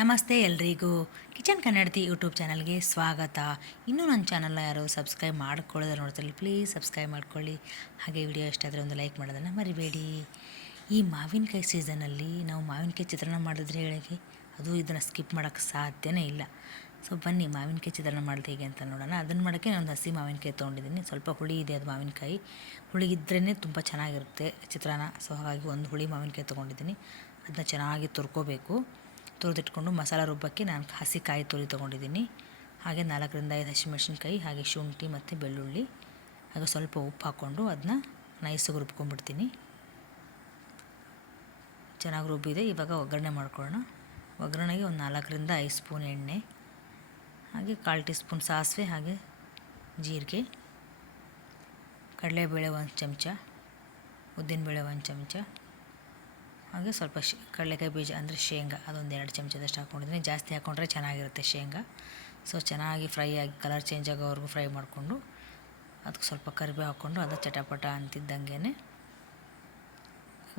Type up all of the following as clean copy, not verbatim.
ನಮಸ್ತೆ ಎಲ್ರಿಗೂ ಕಿಚನ್ ಕನ್ನಡತಿ ಯೂಟ್ಯೂಬ್ ಚಾನಲ್ಗೆ ಸ್ವಾಗತ. ಇನ್ನೂ ನನ್ನ ಚಾನಲ್ನ ಯಾರು ಸಬ್ಸ್ಕ್ರೈಬ್ ಮಾಡ್ಕೊಳ್ಳೋದು ನೋಡ್ತಾರೆ, ಪ್ಲೀಸ್ ಸಬ್ಸ್ಕ್ರೈಬ್ ಮಾಡ್ಕೊಳ್ಳಿ. ಹಾಗೆ ವಿಡಿಯೋ ಇಷ್ಟ ಆದರೆ ಒಂದು ಲೈಕ್ ಮಾಡೋದನ್ನು ಮರಿಬೇಡಿ. ಈ ಮಾವಿನಕಾಯಿ ಸೀಸನಲ್ಲಿ ನಾವು ಮಾವಿನಕಾಯಿ ಚಿತ್ರಾನ್ನ ಮಾಡಿದ್ರೆ ಹೇಳಿ, ಅದು ಇದನ್ನು ಸ್ಕಿಪ್ ಮಾಡೋಕ್ಕೆ ಸಾಧ್ಯನೇ ಇಲ್ಲ. ಸೊ ಬನ್ನಿ ಮಾವಿನಕಾಯಿ ಚಿತ್ರಾನ್ನ ಮಾಡೋದು ಹೇಗೆ ಅಂತ ನೋಡೋಣ. ಅದನ್ನು ಮಾಡೋಕ್ಕೆ ನಾನು ಹಸಿ ಮಾವಿನಕಾಯಿ ತೊಗೊಂಡಿದ್ದೀನಿ. ಸ್ವಲ್ಪ ಹುಳಿ ಇದೆ, ಅದು ಮಾವಿನಕಾಯಿ ಹುಳಿ ಇದ್ರೇ ತುಂಬ ಚೆನ್ನಾಗಿರುತ್ತೆ ಚಿತ್ರಾನ್ನ. ಸೊ ಹಾಗಾಗಿ ಒಂದು ಹುಳಿ ಮಾವಿನಕಾಯಿ ತೊಗೊಂಡಿದ್ದೀನಿ. ಅದನ್ನ ಚೆನ್ನಾಗಿ ತುರ್ಕೋಬೇಕು. ತುರಿದಿಟ್ಕೊಂಡು ಮಸಾಲ ರುಬ್ಬಕ್ಕೆ ನಾನು ಹಸಿ ಕಾಯಿ ತುರಿ ತೊಗೊಂಡಿದ್ದೀನಿ. ಹಾಗೆ 4ರಿಂದ 5 ಹಸಿಮೆಣಸಿನ್ಕಾಯಿ, ಹಾಗೆ ಶುಂಠಿ ಮತ್ತು ಬೆಳ್ಳುಳ್ಳಿ, ಹಾಗೆ ಸ್ವಲ್ಪ ಉಪ್ಪು ಹಾಕ್ಕೊಂಡು ಅದನ್ನ ನೈಸಾಗಿ ರುಬ್ಕೊಂಡ್ಬಿಡ್ತೀನಿ. ಚೆನ್ನಾಗಿ ರುಬ್ಬಿದೆ. ಇವಾಗ ಒಗ್ಗರಣೆ ಮಾಡ್ಕೊಳ್ಳೋಣ. ಒಗ್ಗರಣೆಗೆ ಒಂದು 4ರಿಂದ 5 ಸ್ಪೂನ್ ಎಣ್ಣೆ, ಹಾಗೆ 1/4 ಟೀ ಸ್ಪೂನ್ ಸಾಸಿವೆ, ಹಾಗೆ ಜೀರಿಗೆ, ಕಡಲೆಬೇಳೆ 1 ಚಮಚ, ಉದ್ದಿನಬೇಳೆ 1 ಚಮಚ, ಹಾಗೆ ಸ್ವಲ್ಪ ಕಡಲೆಕಾಯಿ ಬೀಜ ಅಂದರೆ ಶೇಂಗಾ ಅದೊಂದು 2 ಚಮಚದಷ್ಟು ಹಾಕ್ಕೊಂಡಿದ್ದೀನಿ. ಜಾಸ್ತಿ ಹಾಕ್ಕೊಂಡ್ರೆ ಚೆನ್ನಾಗಿರುತ್ತೆ ಶೇಂಗಾ. ಸೊ ಚೆನ್ನಾಗಿ ಫ್ರೈ ಆಗಿ ಕಲರ್ ಚೇಂಜ್ ಆಗೋವರೆಗೂ ಫ್ರೈ ಮಾಡಿಕೊಂಡು ಅದಕ್ಕೆ ಸ್ವಲ್ಪ ಕರಿಬೇವು ಹಾಕ್ಕೊಂಡು ಅದು ಚಟಪಟ ಅಂತಿದ್ದಂಗೆ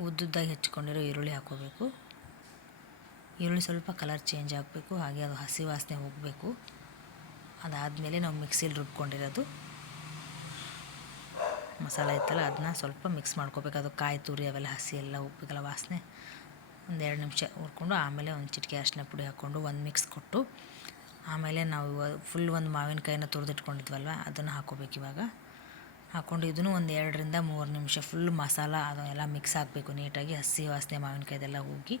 ಉದ್ದುದ್ದಾಗಿ ಹೆಚ್ಕೊಂಡಿರೋ ಈರುಳ್ಳಿ ಹಾಕ್ಕೋಬೇಕು. ಈರುಳ್ಳಿ ಸ್ವಲ್ಪ ಕಲರ್ ಚೇಂಜ್ ಆಗಬೇಕು, ಹಾಗೆ ಅದು ಹಸಿ ವಾಸನೆ ಹೋಗಬೇಕು. ಅದಾದಮೇಲೆ ನಾವು ಮಿಕ್ಸಿಲಿ ರುಬ್ಕೊಂಡಿರೋದು ಮಸಾಲ ಇತ್ತಲ್ಲ ಅದನ್ನ ಸ್ವಲ್ಪ ಮಿಕ್ಸ್ ಮಾಡ್ಕೋಬೇಕು. ಅದು ಕಾಯಿ ತುರಿ ಅವೆಲ್ಲ ಹಸಿ ಎಲ್ಲ ಉಪ್ಪಿಗೆಲ್ಲ ವಾಸನೆ ಒಂದು 2 ನಿಮಿಷ ಹುರ್ಕೊಂಡು ಆಮೇಲೆ ಒಂದು ಚಿಟಿಕೆ ಅರಿಶಿನ ಪುಡಿ ಹಾಕ್ಕೊಂಡು ಒಂದು ಮಿಕ್ಸ್ ಕೊಟ್ಟು ಆಮೇಲೆ ನಾವು ಫುಲ್ ಒಂದು ಮಾವಿನಕಾಯಿನ ತುರಿದಿಟ್ಕೊಂಡಿದ್ವಲ್ವ ಅದನ್ನು ಹಾಕ್ಕೋಬೇಕು. ಇವಾಗ ಹಾಕ್ಕೊಂಡು ಇದನ್ನು ಒಂದು 2ರಿಂದ 3 ನಿಮಿಷ ಫುಲ್ ಮಸಾಲ ಅದೆಲ್ಲ ಮಿಕ್ಸ್ ಆಗಬೇಕು ನೀಟಾಗಿ. ಹಸಿ ವಾಸನೆ ಮಾವಿನಕಾಯ್ದೆಲ್ಲ ಹೋಗಿ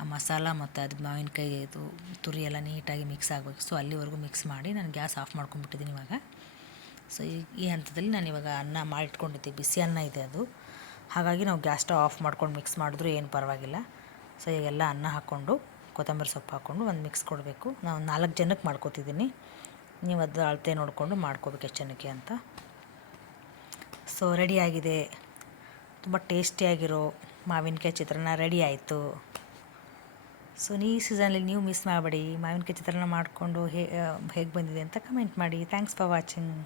ಆ ಮಸಾಲ ಮತ್ತು ಅದು ಮಾವಿನಕಾಯಿ ಇದು ತುರಿ ಎಲ್ಲ ನೀಟಾಗಿ ಮಿಕ್ಸ್ ಆಗಬೇಕು. ಸೊ ಅಲ್ಲಿವರೆಗೂ ಮಿಕ್ಸ್ ಮಾಡಿ ನಾನು ಗ್ಯಾಸ್ ಆಫ್ ಮಾಡ್ಕೊಂಡ್ಬಿಟ್ಟಿದ್ದೀನಿ ಇವಾಗ. ಸೊ ಈ ಹಂತದಲ್ಲಿ ನಾನು ಇವಾಗ ಅನ್ನ ಮಾಡಿಟ್ಕೊಂಡಿದ್ದೆ, ಬಿಸಿ ಅನ್ನ ಇದೆ ಅದು. ಹಾಗಾಗಿ ನಾವು ಗ್ಯಾಸ್ ಸ್ಟವ್ ಆಫ್ ಮಾಡ್ಕೊಂಡು ಮಿಕ್ಸ್ ಮಾಡಿದ್ರೂ ಏನು ಪರವಾಗಿಲ್ಲ. ಸೊ ಈಗೆಲ್ಲ ಅನ್ನ ಹಾಕ್ಕೊಂಡು ಕೊತ್ತಂಬರಿ ಸೊಪ್ಪು ಹಾಕ್ಕೊಂಡು ಒಂದು ಮಿಕ್ಸ್ ಕೊಡಬೇಕು. ನಾವು 4 ಜನಕ್ಕೆ ಮಾಡ್ಕೋತಿದ್ದೀನಿ. ನೀವು ಅದು ಅಳತೆ ನೋಡಿಕೊಂಡು ಮಾಡ್ಕೋಬೇಕು ಎಷ್ಟು ಜನಕ್ಕೆ ಅಂತ. ಸೊ ರೆಡಿಯಾಗಿದೆ. ತುಂಬ ಟೇಸ್ಟಿಯಾಗಿರೋ ಮಾವಿನಕಾಯಿ ಚಿತ್ರಾನ್ನ ರೆಡಿ ಆಯಿತು. ಸೊ ಈ ಸೀಸನಲ್ಲಿ ನೀವು ಮಿಸ್ ಮಾಡಬೇಡಿ. ಮಾವಿನಕಾಯಿ ಚಿತ್ರಾನ್ನ ಮಾಡಿಕೊಂಡು ಹೇಗೆ ಬಂದಿದೆ ಅಂತ ಕಮೆಂಟ್ ಮಾಡಿ. Thanks for watching.